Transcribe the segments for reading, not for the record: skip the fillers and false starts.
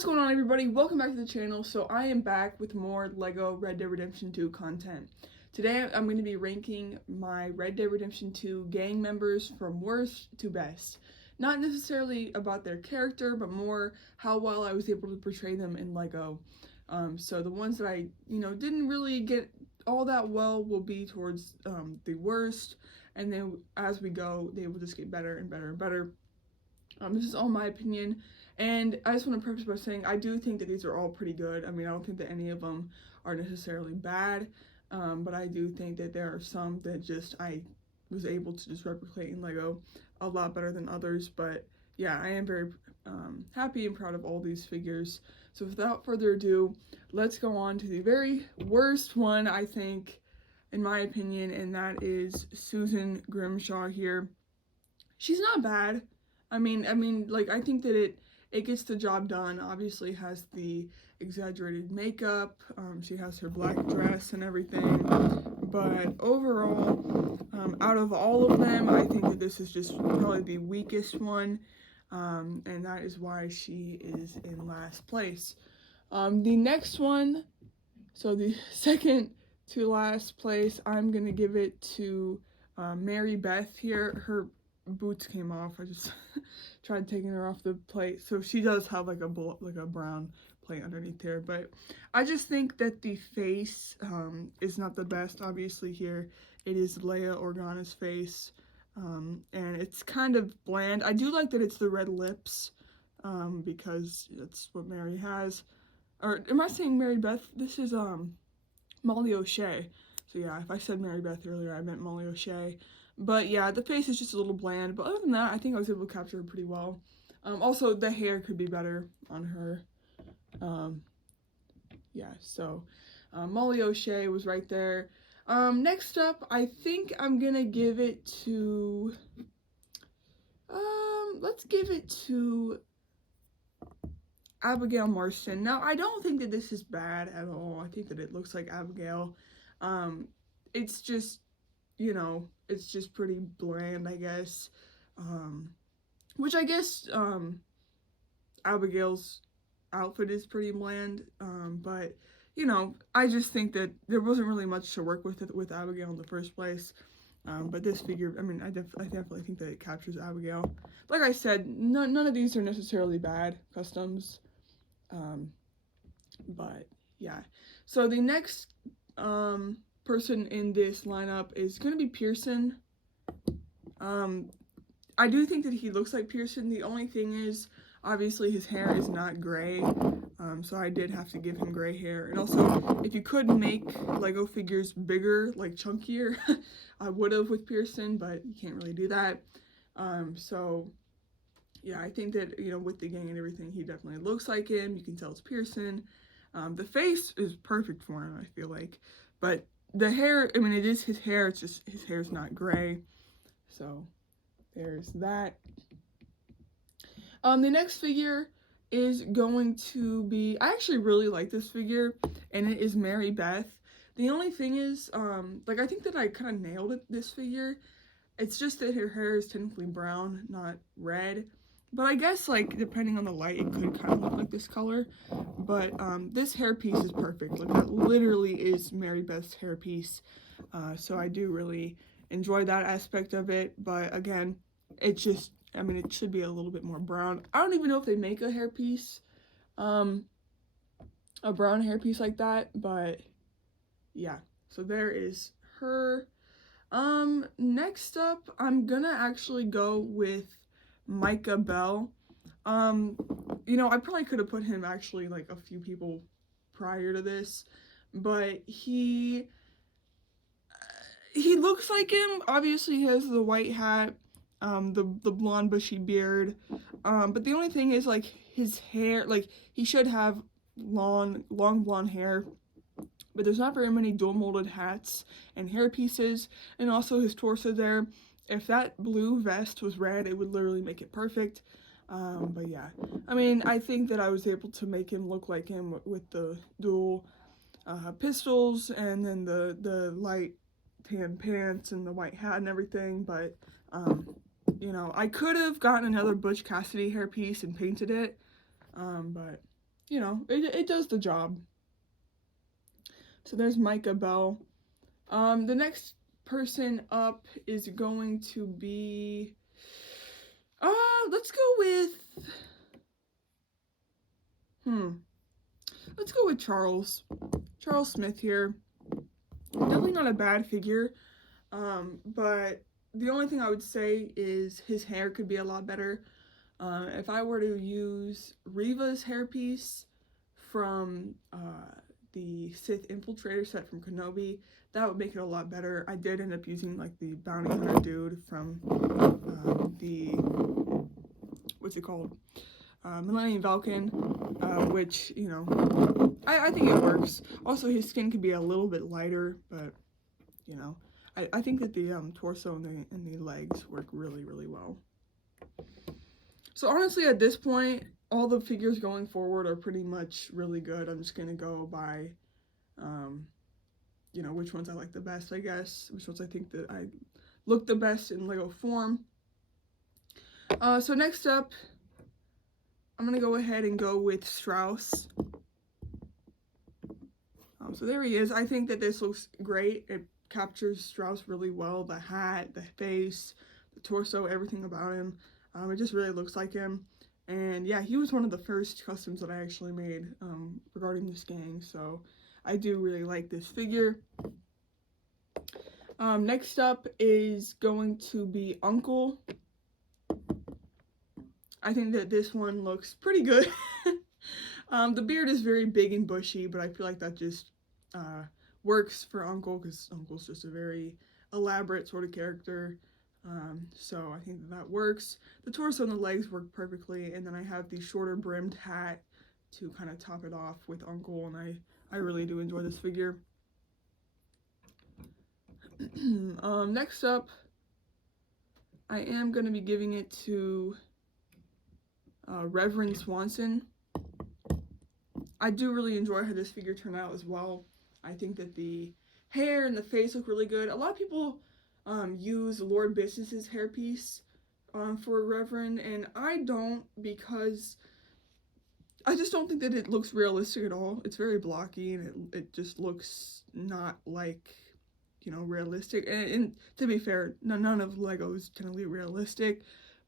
What's going on, everybody? Welcome back to the channel. So I am back with more Lego Red Dead Redemption 2 content. Today I'm going to be ranking my Red Dead Redemption 2 gang members from worst to best. Not necessarily about their character, but more how well I was able to portray them in Lego. So the ones that I, didn't really get all that well will be towards the worst, and then as we go, they will just get better and better and better. This is all my opinion, and I just want to preface by saying I do think that these are all pretty good. I mean, I don't think that any of them are necessarily bad, but I do think that there are some that just I was able to just replicate in Lego a lot better than others. But yeah, I am very happy and proud of all these figures. So without further ado, let's go on to the very worst one, I think, in my opinion, and that is Susan Grimshaw here. She's not bad. I mean, I think that it gets the job done. Obviously has the exaggerated makeup, she has her black dress and everything, but overall, out of all of them, I think that this is just probably the weakest one, and that is why she is in last place. The next one, so the second to last place, I'm gonna give it to Mary Beth here. Her boots came off. I just tried taking her off the plate. So she does have like a brown plate underneath there, but I just think that the face is not the best. Obviously here it is Leia Organa's face, and it's kind of bland. I do like that it's the red lips, because that's what Mary has. Or am I saying Mary Beth? This is Molly O'Shea. So yeah, if I said Mary Beth earlier, I meant Molly O'Shea. But yeah, the face is just a little bland. But other than that, I think I was able to capture her pretty well. Also, the hair could be better on her. Yeah, so Molly O'Shea was right there. Next up, I think I'm gonna give it to... let's give it to Abigail Marston. Now, I don't think that this is bad at all. I think that it looks like Abigail. It's just, it's just pretty bland, I guess. Which I guess, Abigail's outfit is pretty bland. But, I just think that there wasn't really much to work with Abigail in the first place. But this figure, I mean, I definitely think that it captures Abigail. Like I said, none of these are necessarily bad customs. But yeah, so the next person in this lineup is gonna be Pearson. I do think that he looks like Pearson. The only thing is, obviously his hair is not gray, so I did have to give him gray hair. And also, if you could make Lego figures bigger, like chunkier, I would have with Pearson, but you can't really do that. So yeah, I think that, with the gang and everything, he definitely looks like him. You can tell it's Pearson. The face is perfect for him, I feel like. But the hair, I mean, it is his hair. It's just his hair's not gray. So there's that. The next figure is going to be... I actually really like this figure, and it is Mary Beth. The only thing is, I think that I kind of nailed it, this figure. It's just that her hair is technically brown, not red. But I guess, depending on the light, it could kind of look like this color. But, this hairpiece is perfect. Like, that literally is Mary Beth's hairpiece. So I do really enjoy that aspect of it. But, again, it just, I mean, it should be a little bit more brown. I don't even know if they make a hairpiece, a brown hairpiece like that. But, yeah. So there is her. Next up, I'm gonna actually go with Micah Bell. I probably could have put him actually a few people prior to this, but he looks like him. Obviously he has the white hat, the blonde bushy beard, but the only thing is his hair, he should have long blonde hair, but there's not very many dual molded hats and hair pieces, and also his torso there. If that blue vest was red, it would literally make it perfect. But yeah, I mean, I think that I was able to make him look like him with the dual pistols, and then the light tan pants and the white hat and everything. But I could have gotten another Butch Cassidy hairpiece and painted it, but you know, it does the job. So there's Micah Bell. The next person up is going to be, let's go with, let's go with Charles Smith here. Definitely not a bad figure, but the only thing I would say is his hair could be a lot better. If I were to use Reva's hairpiece from the Sith Infiltrator set from Kenobi, that would make it a lot better. I did end up using like the Bounty Hunter dude from the, what's it called? Millennium Falcon, which, you know, I think it works. Also, his skin could be a little bit lighter, but, you know, I think that the torso and the legs work really, really well. So honestly, at this point, all the figures going forward are pretty much really good. I'm just gonna go by, you know, which ones I like the best, I guess. Which ones I think that I look the best in Lego form. So next up, I'm gonna go ahead and go with Strauss. So there he is. I think that this looks great. It captures Strauss really well. The hat, the face, the torso, everything about him. It just really looks like him. And yeah, he was one of the first customs that I actually made regarding this gang. So I do really like this figure. Next up is going to be Uncle. I think that this one looks pretty good. The beard is very big and bushy, but I feel like that just works for Uncle, because Uncle's just a very elaborate sort of character. So I think that works. The torso and the legs work perfectly, and then I have the shorter brimmed hat to kind of top it off with Uncle, and I really do enjoy this figure. Next up, I am going to be giving it to Reverend Swanson. I do really enjoy how this figure turned out as well. I think that the hair and the face look really good. A lot of people use Lord Business's hairpiece for Reverend, and I don't, because I just don't think that it looks realistic at all. It's very blocky, and it just looks not like, you know, realistic. And to be fair, none of Lego is generally realistic,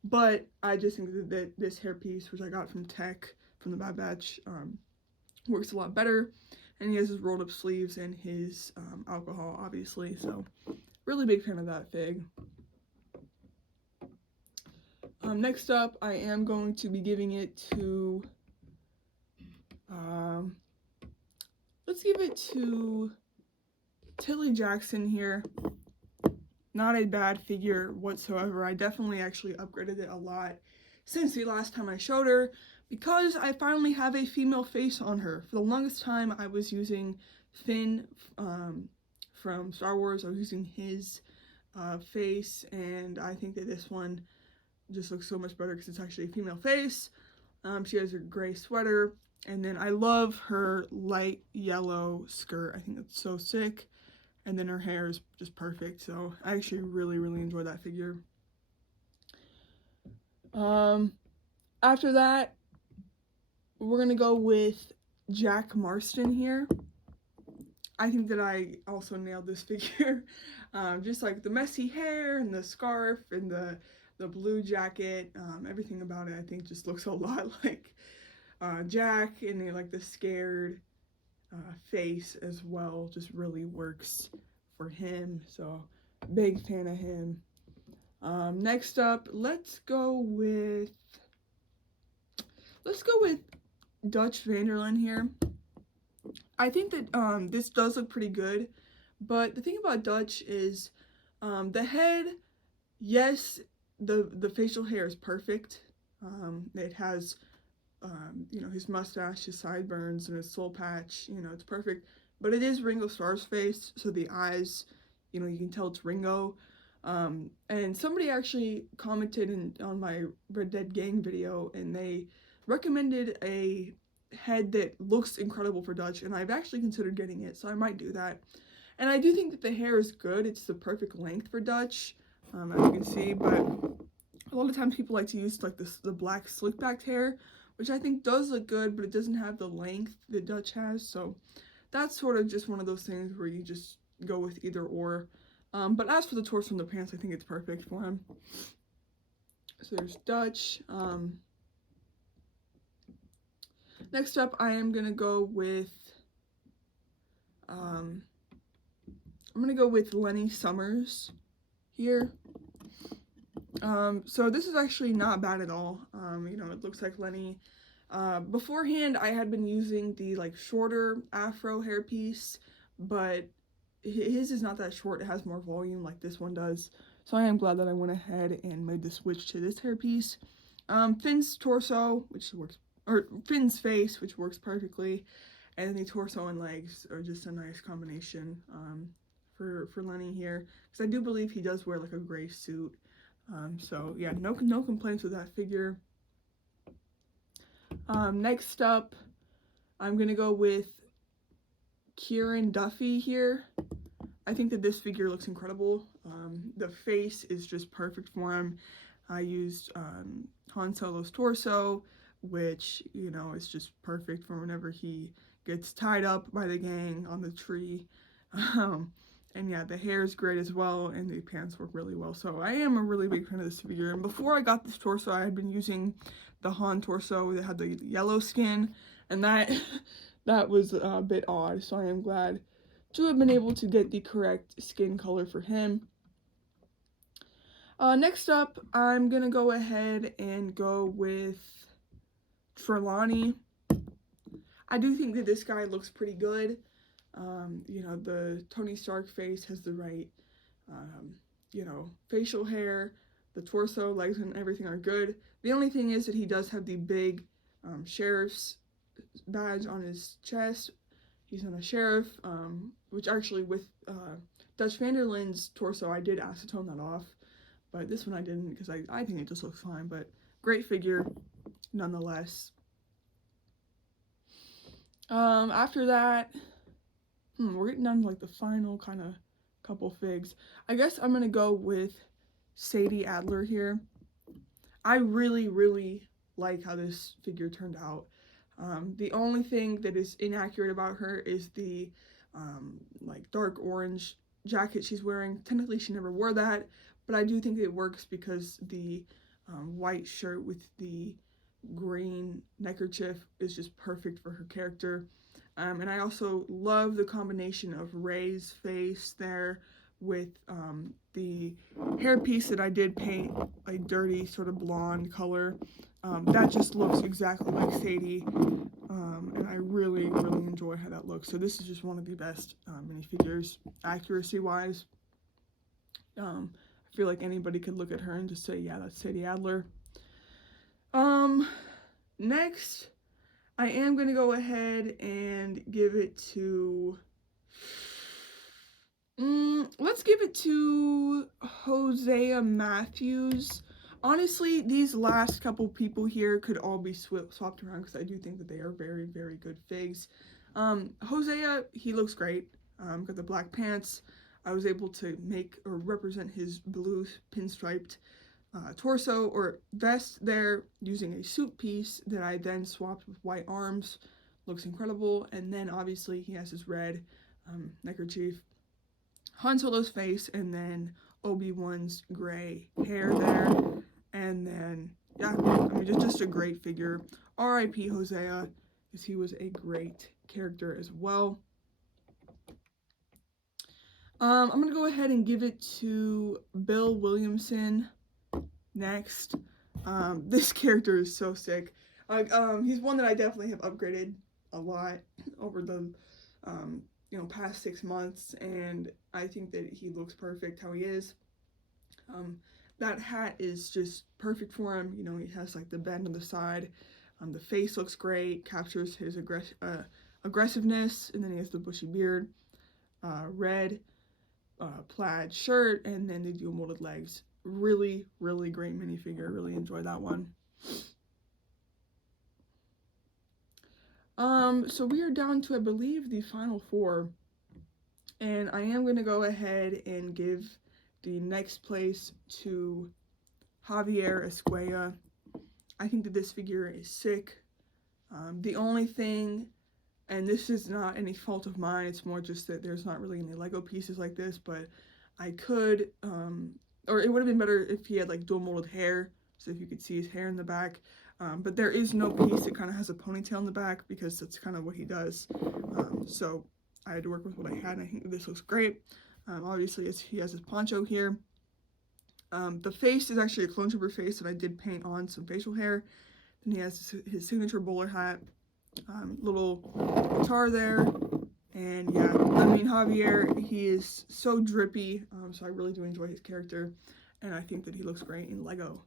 but I just think that this hairpiece, which I got from Tech, from the Bad Batch, works a lot better. And he has his rolled up sleeves and his alcohol, obviously, so really big fan of that fig. Next up, I am going to be giving it to, let's give it to Tilly Jackson here. Not a bad figure whatsoever. I definitely actually upgraded it a lot since the last time I showed her, because I finally have a female face on her. For the longest time, I was using Finn from Star Wars. I was using his face, and I think that this one just looks so much better because it's actually a female face. She has a gray sweater, and then I love her light yellow skirt. I think that's so sick, and then her hair is just perfect. So I actually really enjoy that figure. After that, we're gonna go with Jack Marston here. I think that I also nailed this figure. Just like the messy hair and the scarf and the blue jacket, everything about it I think just looks a lot like Jack, and like the scared face as well just really works for him. So big fan of him. Next up, let's go with Dutch Vanderlyn here. I think that this does look pretty good, but the thing about Dutch is the head, yes, the facial hair is perfect. It has you know, his mustache, his sideburns, and his soul patch, you know, it's perfect. But it is Ringo Starr's face, so the eyes, you know, you can tell it's Ringo. And somebody actually commented on my Red Dead Gang video, and they recommended a head that looks incredible for Dutch, and I've actually considered getting it, so I might do that. And I do think that the hair is good. It's the perfect length for Dutch, as you can see, but a lot of times people like to use like the black slick back hair, which I think does look good, but it doesn't have the length the Dutch has, so that's sort of just one of those things where you just go with either or. But as for the torso and the pants, I think it's perfect for him. So there's Dutch. Next up, I am gonna go with Lenny Summers here. So this is actually not bad at all. You know, it looks like Lenny. Beforehand, I had been using the like shorter afro hairpiece, but his is not that short. It has more volume like this one does. So I am glad that I went ahead and made the switch to this hairpiece. Finn's torso, which works, or Finn's face, which works perfectly, and then the torso and legs are just a nice combination for Lenny here, because I do believe he does wear like a gray suit. So yeah, no complaints with that figure. Next up, I'm gonna go with Kieran Duffy here. I think that this figure looks incredible. The face is just perfect for him. I used Han Solo's torso, which, you know, is just perfect for whenever he gets tied up by the gang on the tree. And yeah, the hair is great as well, and the pants work really well. So I am a really big fan of this figure. And before I got this torso, I had been using the Han torso that had the yellow skin, and that was a bit odd. So I am glad to have been able to get the correct skin color for him. Next up, I'm gonna go ahead and go with Trelawny. I do think that this guy looks pretty good. You know, the Tony Stark face has the right, you know, facial hair. The torso, legs, and everything are good. The only thing is that he does have the big sheriff's badge on his chest. He's not a sheriff, which actually with Dutch Vanderland's torso, I did acetone that off. But this one I didn't, because I think it just looks fine. But great figure, nonetheless. After that, we're getting down to like the final kind of couple figs. I guess I'm gonna go with Sadie Adler here. I really, really like how this figure turned out. The only thing that is inaccurate about her is the like dark orange jacket she's wearing. Technically she never wore that, but I do think it works because the white shirt with the green neckerchief is just perfect for her character. And I also love the combination of Ray's face there with the hairpiece that I did paint a dirty sort of blonde color. That just looks exactly like Sadie, and I really, really enjoy how that looks. So this is just one of the best minifigures, accuracy-wise. I feel like anybody could look at her and just say, yeah, that's Sadie Adler. Next, I am going to go ahead and give it to, let's give it to Hosea Matthews. Honestly, these last couple people here could all be swapped around because I do think that they are very, very good figs. Hosea, he looks great. Got the black pants. I was able to make or represent his blue pinstriped torso or vest there using a suit piece that I then swapped with white arms. Looks incredible. And then obviously he has his red neckerchief, Han Solo's face, and then Obi-Wan's gray hair there. And then, yeah, I mean, just a great figure. R.I.P. Hosea, because he was a great character as well. I'm going to go ahead and give it to Bill Williamson next. This character is so sick. He's one that I definitely have upgraded a lot over the, you know, past 6 months, and I think that he looks perfect how he is. That hat is just perfect for him. You know, he has like the bend on the side. The face looks great, captures his aggressiveness, and then he has the bushy beard. Red plaid shirt, and then the dual molded legs. Really, really great minifigure. Really enjoy that one. So we are down to, I believe, the final 4. And I am going to go ahead and give the next place to Javier Esquella. I think that this figure is sick. The only thing, and this is not any fault of mine, it's more just that there's not really any Lego pieces like this, but I could, or it would have been better if he had like dual molded hair, so if you could see his hair in the back. But there is no piece that kind of has a ponytail in the back because that's kind of what he does. So I had to work with what I had, and I think this looks great. Obviously, he has his poncho here. The face is actually a clone trooper face that I did paint on some facial hair. Then he has his signature bowler hat, little guitar there, and yeah, I mean, Javier, he is so drippy, so I really do enjoy his character, and I think that he looks great in Lego.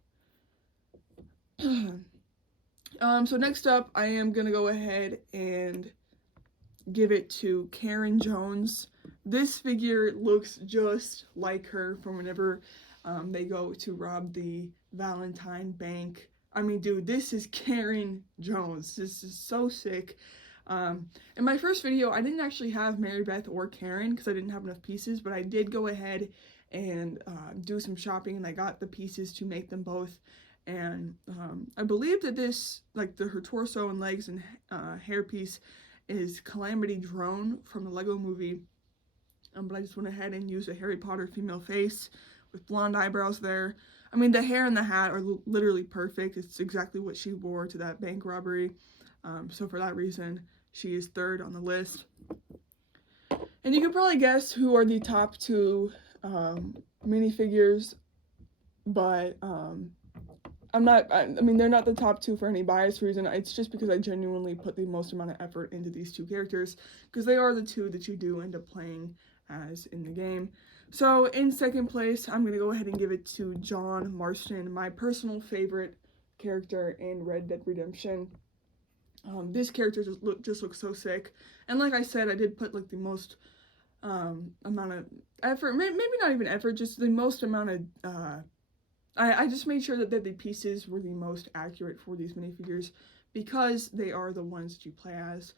So next up, I am gonna go ahead and give it to Karen Jones. This figure looks just like her from whenever they go to rob the Valentine Bank. I mean, dude, this is Karen Jones. This is so sick. In my first video, I didn't actually have Mary Beth or Karen because I didn't have enough pieces, but I did go ahead and do some shopping, and I got the pieces to make them both. And I believe that this, like her torso and legs and hair piece, is Calamity Drone from the Lego movie. But I just went ahead and used a Harry Potter female face with blonde eyebrows there. I mean, the hair and the hat are literally perfect. It's exactly what she wore to that bank robbery. So for that reason, she is third on the list. And you can probably guess who are the top two minifigures, but I mean, they're not the top two for any bias reason. It's just because I genuinely put the most amount of effort into these two characters, because they are the two that you do end up playing as in the game. So in second place, I'm going to go ahead and give it to John Marston, my personal favorite character in Red Dead Redemption. This character just looks so sick. And like I said, I did put like the most amount of effort, maybe not even effort, just the most amount of I just made sure that the pieces were the most accurate for these minifigures because they are the ones that you play as.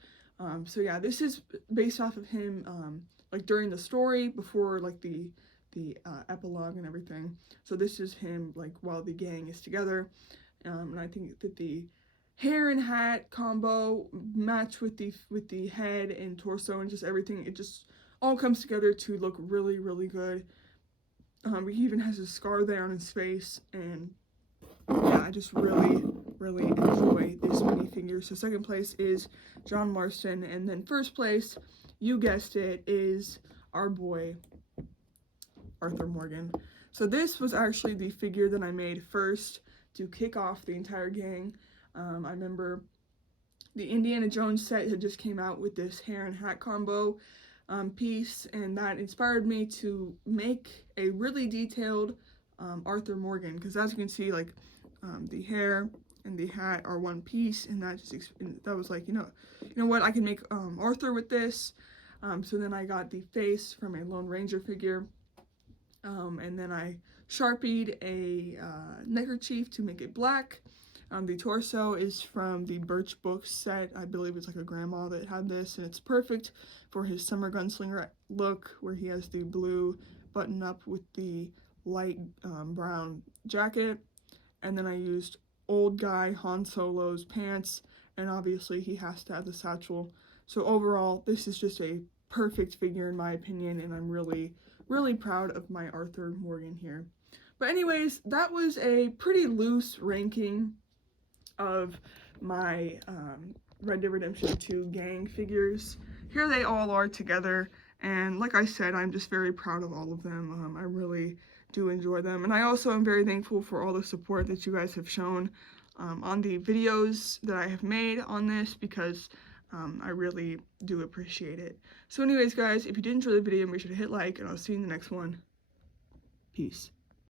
So yeah, this is based off of him like during the story, before like the epilogue and everything. So this is him like while the gang is together, and I think that the hair and hat combo match with the head and torso and just everything. It just all comes together to look really, really good. He even has a scar there on his face, and yeah, I just really, really enjoy this minifigure. So second place is John Marston, and then first place, you guessed it, is our boy Arthur Morgan. So this was actually the figure that I made first to kick off the entire gang. I remember the Indiana Jones set had just came out with this hair and hat combo piece, and that inspired me to make a really detailed Arthur Morgan, because as you can see, like the hair and the hat are one piece, and that was like, you know what, I can make Arthur with this. So then I got the face from a Lone Ranger figure, and then I Sharpied a neckerchief to make it black. The torso is from the Birch Books set. I believe it's like a grandma that had this, and it's perfect for his summer gunslinger look, where he has the blue button up with the light brown jacket. And then I used old guy Han Solo's pants, and obviously he has to have the satchel. So overall, this is just a perfect figure in my opinion, and I'm really, really proud of my Arthur Morgan here. But anyways, that was a pretty loose ranking of my Red Dead Redemption 2 gang figures. Here they all are together, and like I said, I'm just very proud of all of them. I really do enjoy them, and I also am very thankful for all the support that you guys have shown on the videos that I have made on this, because I really do appreciate it. So anyways guys, if you did enjoy the video, make sure to hit like, and I'll see you in the next one. Peace.